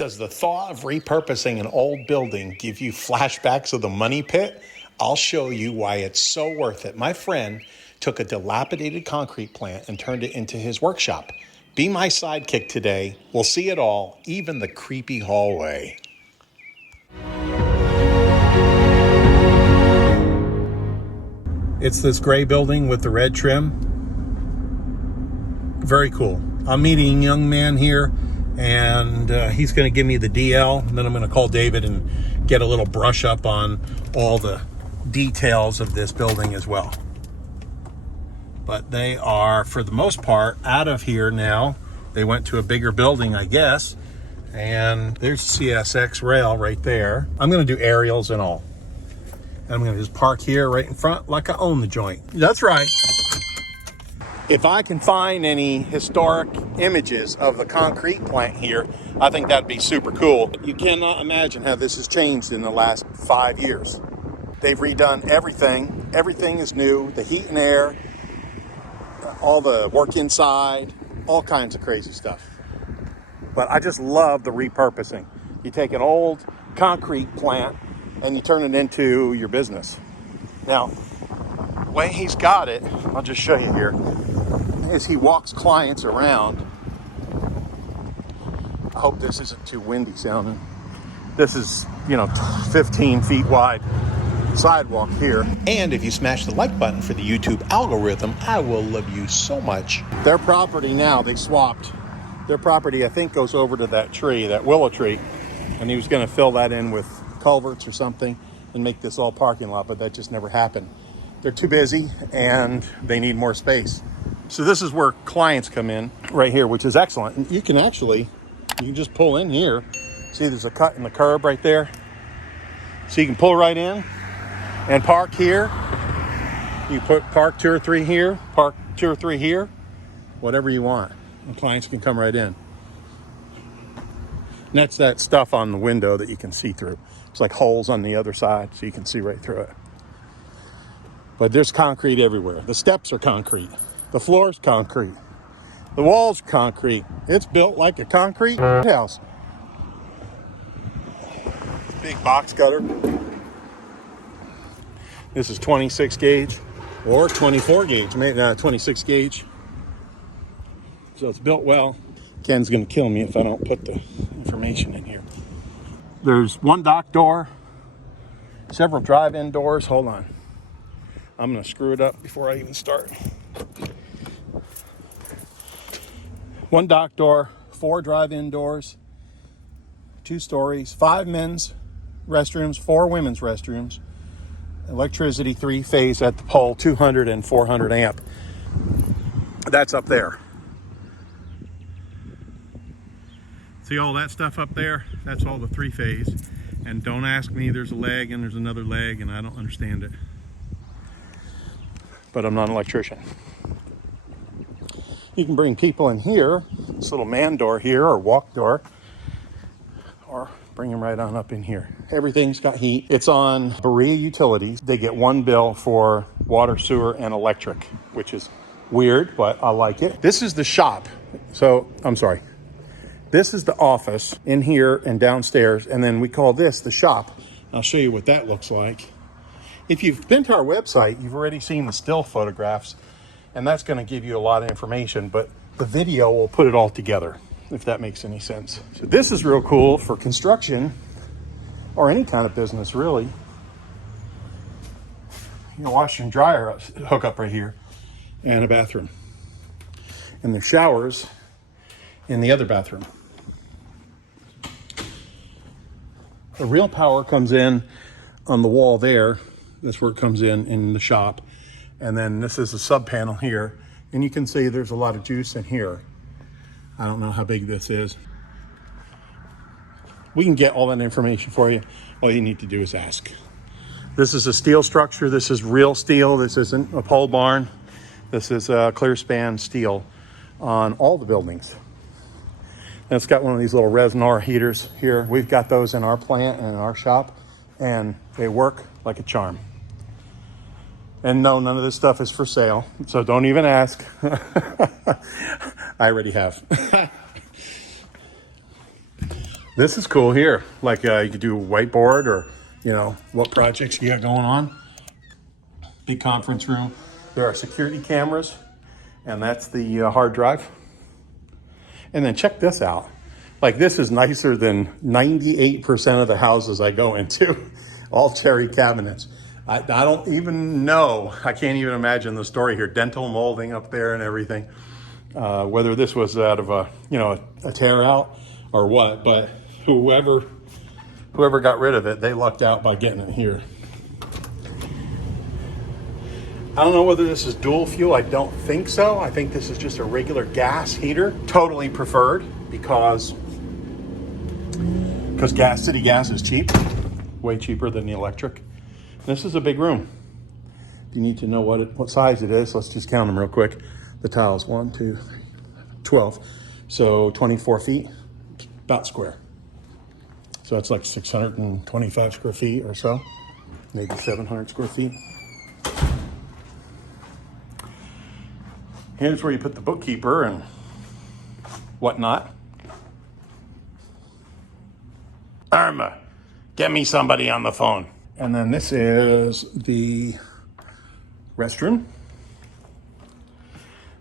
Does the thought of repurposing an old building give you flashbacks of the money pit? I'll show you why it's so worth it. My friend took a dilapidated concrete plant and turned it into his workshop. Be my sidekick today. We'll see it all, even the creepy hallway. It's this gray building with the red trim. Very cool. I'm meeting a young man here, and he's going to give me the DL, and then I'm going to call David and get a little brush up on all the details of this building as well. But they are, for the most part, out of here now. They went to a bigger building, I guess, and there's CSX rail right there. I'm going to do aerials and all. And I'm going to just park here right in front like I own the joint. That's right. If I can find any historic images of the concrete plant here, I think that'd be super cool. You cannot imagine how this has changed in the last 5 years. They've redone everything. Everything is new. The heat and air, all the work inside, all kinds of crazy stuff. But I just love the repurposing. You take an old concrete plant and you turn it into your business. Now, the way he's got it, I'll just show you here, is he walks clients around. I hope this isn't too windy sounding. This is, 15 feet wide sidewalk here. And if you smash the like button for the YouTube algorithm, I will love you so much. Their property now, they swapped. Their property, I think, goes over to that tree, that willow tree. And he was going to fill that in with culverts or something and make this all parking lot, but that just never happened. They're too busy and they need more space. So this is where clients come in right here, which is excellent. And you can just pull in here. See, there's a cut in the curb right there. So you can pull right in and park here. You park 2 or 3 here, park 2 or 3 here, whatever you want. And clients can come right in. And that's that stuff on the window that you can see through. It's like holes on the other side, so you can see right through it. But there's concrete everywhere. The steps are concrete. The floor's concrete. The walls are concrete. It's built like a concrete house. Big box gutter. This is 26 gauge or 24 gauge, maybe 26 gauge. So it's built well. Ken's gonna kill me if I don't put the information in here. There's one dock door, several drive-in doors. Hold on. I'm gonna screw it up before I even start. One dock door, 4 drive-in doors, 2 stories, 5 men's restrooms, 4 women's restrooms, electricity 3-phase at the pole, 200 and 400 amp. That's up there. See all that stuff up there? That's all the 3-phase. And don't ask me, there's a leg and there's another leg and I don't understand it. But I'm not an electrician. You can bring people in here, this little man door here or walk door, or bring them right on up in here. Everything's got heat. It's on Berea Utilities. They get 1 bill for water, sewer, and electric, which is weird, but I like it. This is the shop. This is the office in here and downstairs, and then we call this the shop. I'll show you what that looks like. If you've been to our website, you've already seen the still photographs, and that's going to give you a lot of information, but the video will put it all together, if that makes any sense. So this is real cool for construction or any kind of business, really. Washer and dryer hook up right here, and a bathroom. And the showers in the other bathroom. The real power comes in on the wall there. That's where it comes in the shop. And then this is a sub panel here. And you can see there's a lot of juice in here. I don't know how big this is. We can get all that information for you. All you need to do is ask. This is a steel structure. This is real steel. This isn't a pole barn. This is a clear span steel on all the buildings. And it's got one of these little Reznor heaters here. We've got those in our plant and in our shop, and they work like a charm. And no, none of this stuff is for sale, so don't even ask. I already have. This is cool here. Like you could do a whiteboard or, you know, what projects you got going on. Big conference room. There are security cameras, and that's the hard drive. And then check this out. Like, this is nicer than 98% of the houses I go into. All cherry cabinets. I don't even know. I can't even imagine the story here. Dental molding up there and everything. Whether this was out of a, you know, a tear out or what, but whoever got rid of it, they lucked out by getting it here. I don't know whether this is dual fuel. I don't think so. I think this is just a regular gas heater. Totally preferred because city gas is cheap, way cheaper than the electric. This is a big room. If you need to know what size it is, let's just count them real quick. The tiles, 1, 2, 3, 12. So 24 feet, about square. So that's like 625 square feet or so, maybe 700 square feet. Here's where you put the bookkeeper and whatnot. Irma, get me somebody on the phone. And then this is the restroom.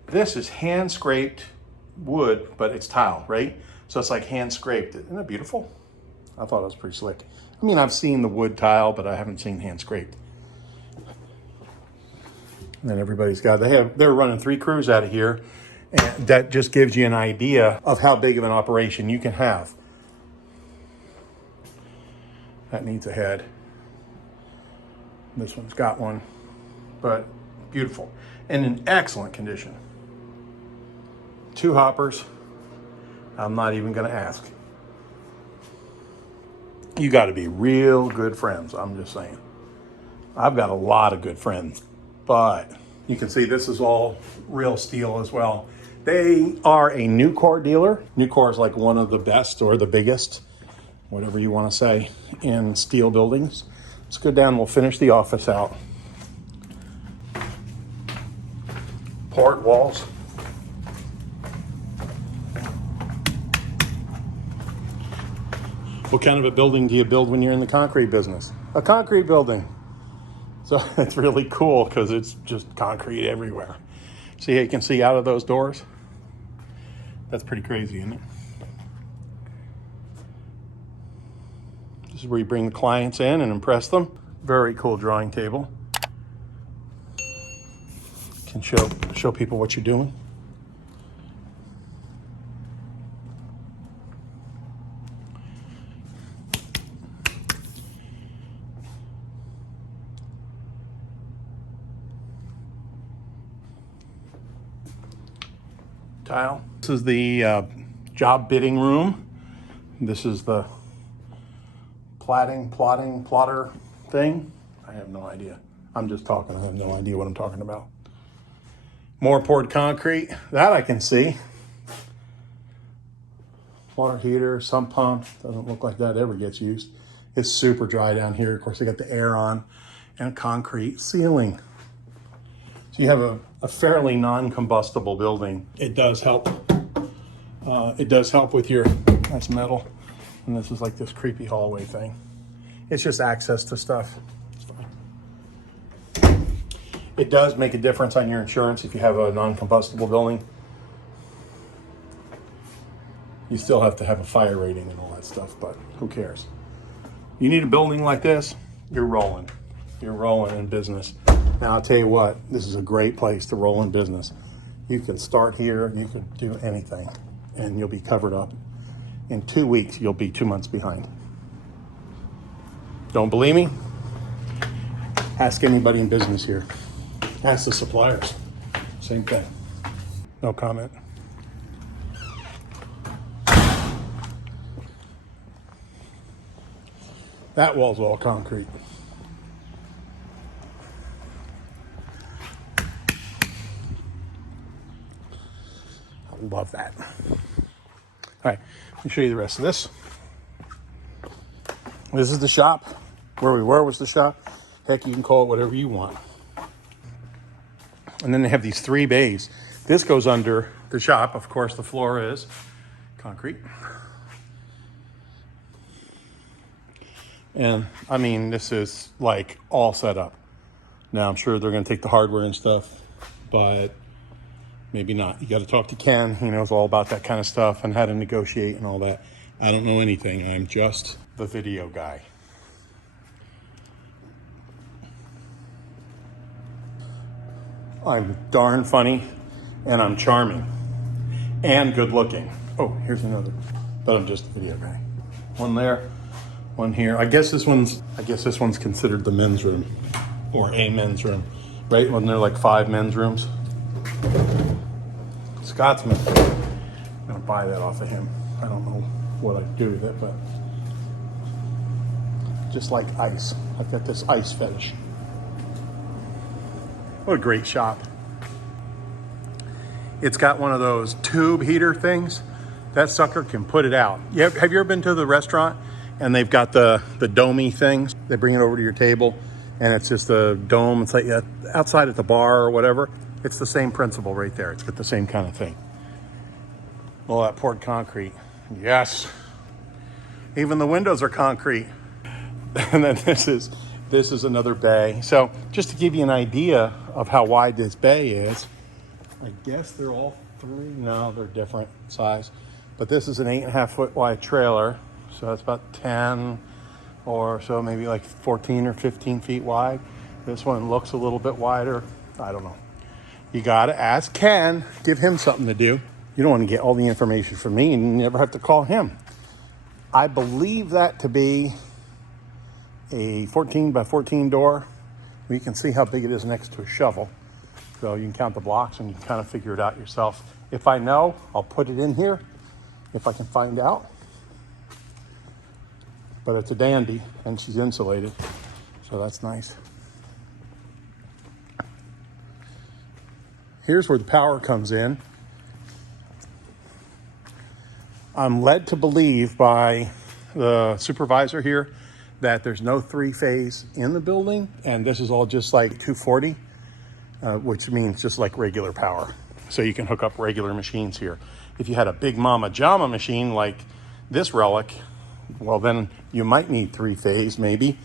This is hand scraped wood, but it's tile, right? So it's like hand scraped. Isn't that beautiful? I thought it was pretty slick. I mean, I've seen the wood tile, but I haven't seen hand scraped. And then everybody's got, they're running 3 crews out of here. And that just gives you an idea of how big of an operation you can have. That needs a head. This one's got one, but beautiful and in excellent condition. 2 hoppers. I'm not even gonna ask. You gotta be real good friends, I'm just saying. I've got a lot of good friends, but you can see this is all real steel as well. They are a Nucor dealer. Nucor is like one of the best or the biggest, whatever you want to say, in steel buildings. Let's go down, we'll finish the office out. Poured walls. What kind of a building do you build when you're in the concrete business? A concrete building. So it's really cool because it's just concrete everywhere. See how you can see out of those doors? That's pretty crazy, isn't it? This is where you bring the clients in and impress them. Very cool drawing table. Can show people what you're doing. Tile. This is the job bidding room. This is the plotter thing. I have no idea. I'm just talking. I have no idea what I'm talking about. More poured concrete. That I can see. Water heater, sump pump. Doesn't look like that ever gets used. It's super dry down here. Of course, they got the air on and concrete ceiling. So you have a fairly non-combustible building. It does help. It does help with your, that's metal. And this is like this creepy hallway thing. It's just access to stuff. It's fine. It does make a difference on your insurance if you have a non-combustible building. You still have to have a fire rating and all that stuff, but who cares? You need a building like this, you're rolling. You're rolling in business. Now, I'll tell you what, this is a great place to roll in business. You can start here, you can do anything, and you'll be covered up. In 2 weeks, you'll be 2 months behind. Don't believe me? Ask anybody in business here. Ask the suppliers. Same thing. No comment. That wall's all concrete. I love that. All right, let me show you the rest of this. This is the shop. Where we were was the shop. Heck, you can call it whatever you want. And then they have these 3 bays. This goes under the shop. Of course, the floor is concrete. And I mean, this is like all set up. Now I'm sure they're going to take the hardware and stuff, but maybe not. You got to talk to Ken. He knows all about that kind of stuff and how to negotiate and all that. I don't know anything. I'm just the video guy. I'm darn funny, and I'm charming and good looking. Oh, here's another, but I'm just the video guy. One there, one here. I guess this one's considered the men's room, or a men's room, right? Wasn't there like 5 men's rooms? Scotsman. I'm gonna buy that off of him. I don't know what I'd do with it, but just like ice. I've got this ice fetish. What a great shop. It's got one of those tube heater things. That sucker can put it out. Have you ever been to the restaurant and they've got the domey things? They bring it over to your table and it's just a dome. It's like outside at the bar or whatever. It's the same principle right there. It's got the same kind of thing. All that poured concrete. Yes. Even the windows are concrete. And then this is another bay. So just to give you an idea of how wide this bay is, I guess they're all 3. No, they're different size. But this is an 8.5 foot wide trailer. So that's about 10 or so, maybe like 14 or 15 feet wide. This one looks a little bit wider. I don't know. You got to ask Ken. Give him something to do. You don't want to get all the information from me and you never have to call him. I believe that to be a 14 by 14 door. You can see how big it is next to a shovel. So you can count the blocks and you can kind of figure it out yourself. If I know, I'll put it in here if I can find out. But it's a dandy and she's insulated, so that's nice. Here's where the power comes in. I'm led to believe by the supervisor here that there's no 3-phase in the building, and this is all just like 240, which means just like regular power. So you can hook up regular machines here. If you had a big mama jama machine like this relic, well then you might need 3-phase maybe.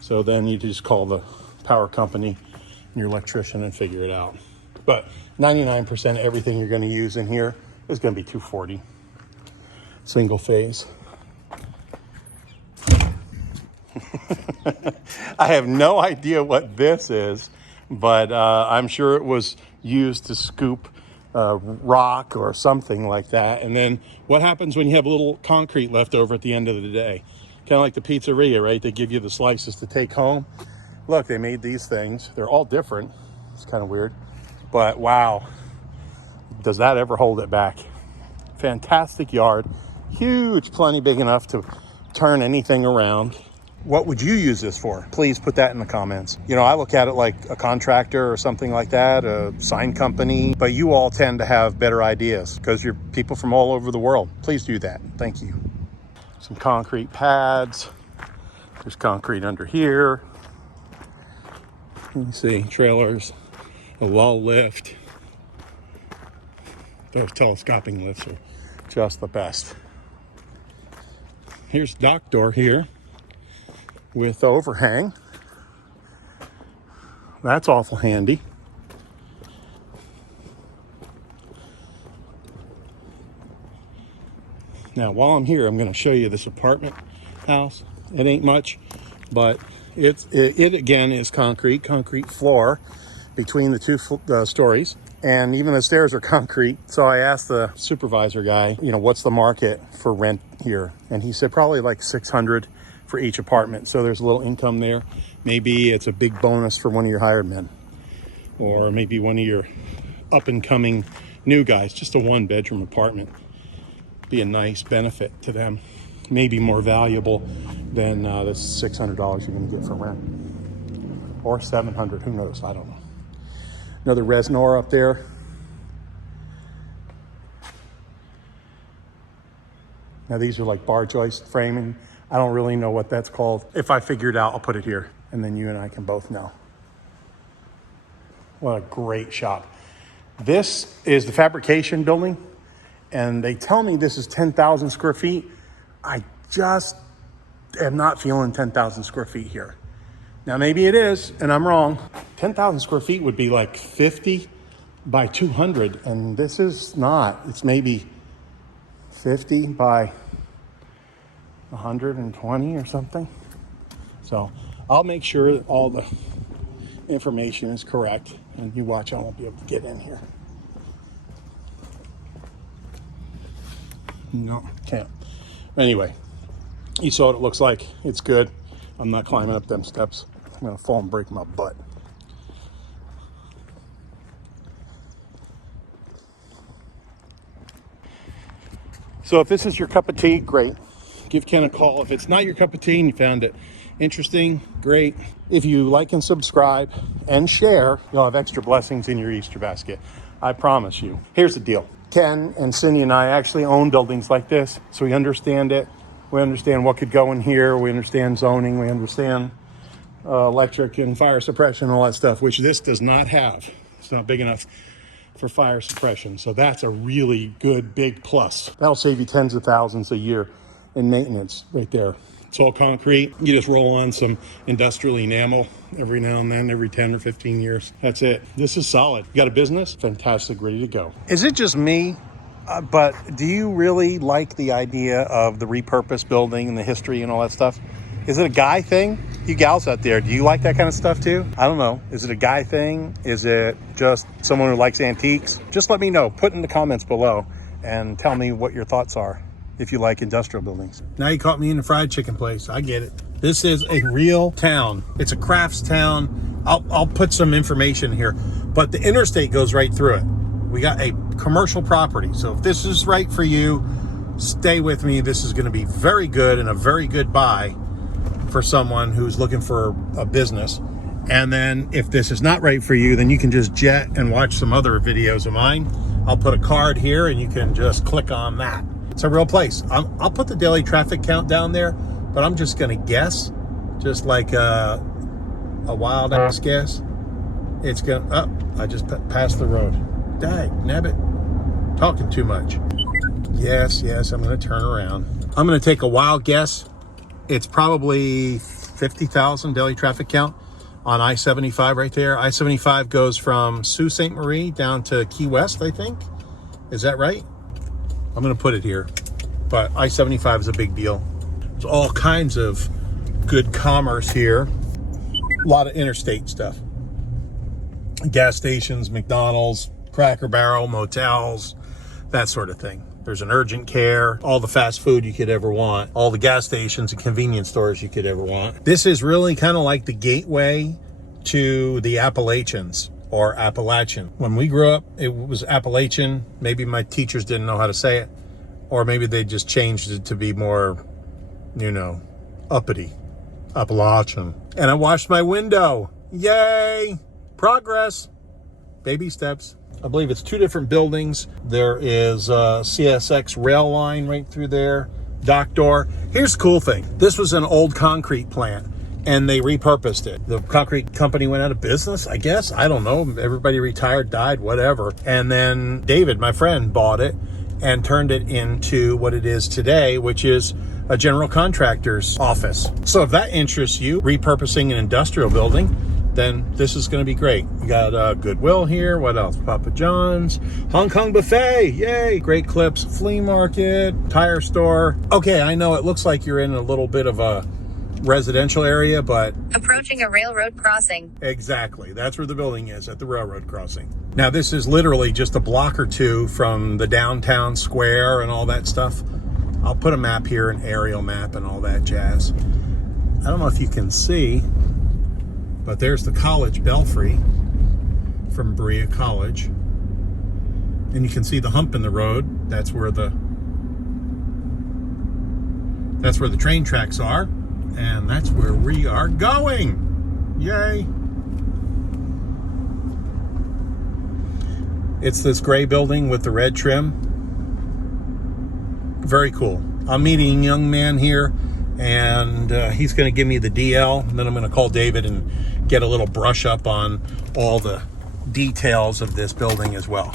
So then you just call the power company and your electrician and figure it out. But 99% everything you're gonna use in here is gonna be 240, single phase. I have no idea what this is, but I'm sure it was used to scoop rock or something like that. And then what happens when you have a little concrete left over at the end of the day? Kind of like the pizzeria, right? They give you the slices to take home. Look, they made these things. They're all different. It's kind of weird, but wow, does that ever hold it back? Fantastic yard, huge, plenty big enough to turn anything around. What would you use this for? Please put that in the comments. You know, I look at it like a contractor or something like that, a sign company, but you all tend to have better ideas because you're people from all over the world. Please do that. Thank you. Some concrete pads. There's concrete under here. You can see trailers, a wall lift. Those telescoping lifts are just the best. Here's dock door here with overhang. That's awful handy. Now, while I'm here, I'm going to show you this apartment house. It ain't much, but it again is concrete floor between the two stories. And even the stairs are concrete. So I asked the supervisor guy, you know, what's the market for rent here? And he said probably like 600 for each apartment. So there's a little income there. Maybe it's a big bonus for one of your hired men, or maybe one of your up and coming new guys, just a 1-bedroom apartment. Be a nice benefit to them. Maybe more valuable than the $600 you're gonna get for rent. Or 700, who knows, I don't know. Another Resnor up there. Now these are like bar joist framing. I don't really know what that's called. If I figure it out, I'll put it here and then you and I can both know. What a great shop. This is the Fabrication Building and they tell me this is 10,000 square feet. I just am not feeling 10,000 square feet here. Now, maybe it is, and I'm wrong. 10,000 square feet would be like 50 by 200, and this is not. It's maybe 50 by 120 or something. So I'll make sure that all the information is correct, and you watch, I won't be able to get in here. No, can't. Anyway, you saw what it looks like. It's good. I'm not climbing up them steps. I'm gonna fall and break my butt. So if this is your cup of tea, great. Give Ken a call. If it's not your cup of tea and you found it interesting, great. If you like and subscribe and share, you'll have extra blessings in your Easter basket. I promise you. Here's the deal. Ken and Cindy and I actually own buildings like this, so we understand it. We understand what could go in here. We understand zoning. We understand electric and fire suppression and all that stuff, which this does not have. It's not big enough for fire suppression. So that's a really good, big plus. That'll save you tens of thousands a year in maintenance right there. It's all concrete. You just roll on some industrial enamel every now and then, every 10 or 15 years. That's it. This is solid. You got a business? Fantastic, ready to go. Is it just me? But do you really like the idea of the repurposed building and the history and all that stuff? Is it a guy thing? You gals out there, do you like that kind of stuff too? I don't know. Is it a guy thing? Is it just someone who likes antiques? Just let me know. Put in the comments below and tell me what your thoughts are if you like industrial buildings. Now you caught me in the fried chicken place. I get it. This is a real town. It's a crafts town. I'll put some information here, but the interstate goes right through it. We got a commercial property. So if this is right for you, stay with me. This is going to be very good and a very good buy for someone who's looking for a business. And then if this is not right for you, then you can just jet and watch some other videos of mine. I'll put a card here and you can just click on that. It's a real place. I'll put the daily traffic count down there, but I'm just going to guess, just like a wild ass guess. It's going to, I just passed the road. Dag, nabbit, talking too much. Yes, I'm going to turn around. I'm going to take a wild guess. It's probably 50,000 daily traffic count on I-75 right there. I-75 goes from Sault Ste. Marie down to Key West, I think. Is that right? I'm going to put it here. But I-75 is a big deal. There's all kinds of good commerce here. A lot of interstate stuff. Gas stations, McDonald's, Cracker Barrel, motels, that sort of thing. There's an urgent care, all the fast food you could ever want, all the gas stations and convenience stores you could ever want. This is really kind of like the gateway to the Appalachians or Appalachian. When we grew up, it was Appalachian. Maybe my teachers didn't know how to say it, or maybe they just changed it to be more, uppity. Appalachian. And I washed my window. Yay! Progress. Baby steps. I believe it's two different buildings. There is a CSX rail line right through there, dock door. Here's the cool thing. This was an old concrete plant and they repurposed it. The concrete company went out of business, I guess. I don't know. Everybody retired, died, whatever. And then David, my friend, bought it and turned it into what it is today, which is a general contractor's office. So if that interests you, repurposing an industrial building, then this is going to be great. You got Goodwill here. What else? Papa John's, Hong Kong buffet. Yay! Great Clips flea market, tire store. Okay, I know it looks like you're in a little bit of a residential area, but approaching a railroad crossing. Exactly. That's where the building is, at the railroad crossing. Now, this is literally just a block or two from the downtown square and all that stuff. I'll put a map here, an aerial map and all that jazz. I don't know if you can see, but there's the college belfry from Berea College. And you can see the hump in the road. That's where the train tracks are. And that's where we are going. Yay. It's this gray building with the red trim. Very cool. I'm meeting a young man here, and he's going to give me the DL, and then I'm going to call David and get a little brush up on all the details of this building as well.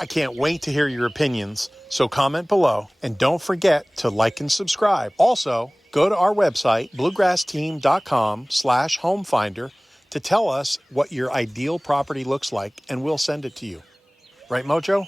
I can't wait to hear your opinions, so comment below and don't forget to like and subscribe. Also, go to our website, bluegrassteam.com/homefinder to tell us what your ideal property looks like and we'll send it to you. Right, Mojo?